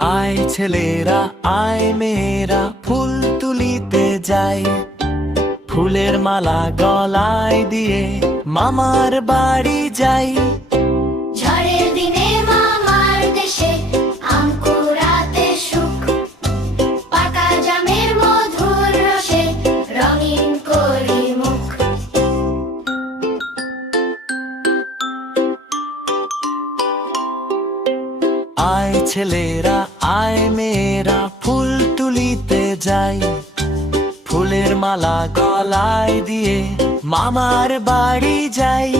আয় ছেলেরা আয় মেয়েরা ফুল তুলিতে যাই, ফুলের মালা গলায় দিয়ে মামার বাড়ি যাই। ঝড়ের দিনে মামার দেশে আম কুড়াতে সুখ, পাকা জামের মধুর রসে রঙিন করি মুখ। আয় ছেলেরা আয় মেয়েরা ফুল তুলিতে যাই, ফুলের মালা গলায় দিয়ে মামার বাড়ি যাই।